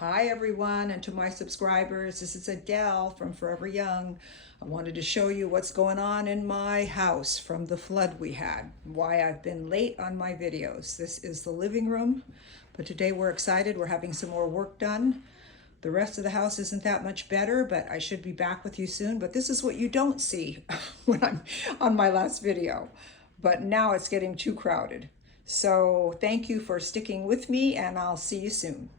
Hi everyone, and to my subscribers, this is Adele from Forever Young. I wanted to show you what's going on in my house from the flood we had, why I've been late on my videos. This is the living room, but today we're excited. We're having some more work done. The rest of the house isn't that much better, but I should be back with you soon. But this is what you don't see when I'm on my last video. But now it's getting too crowded. So thank you for sticking with me, and I'll see you soon.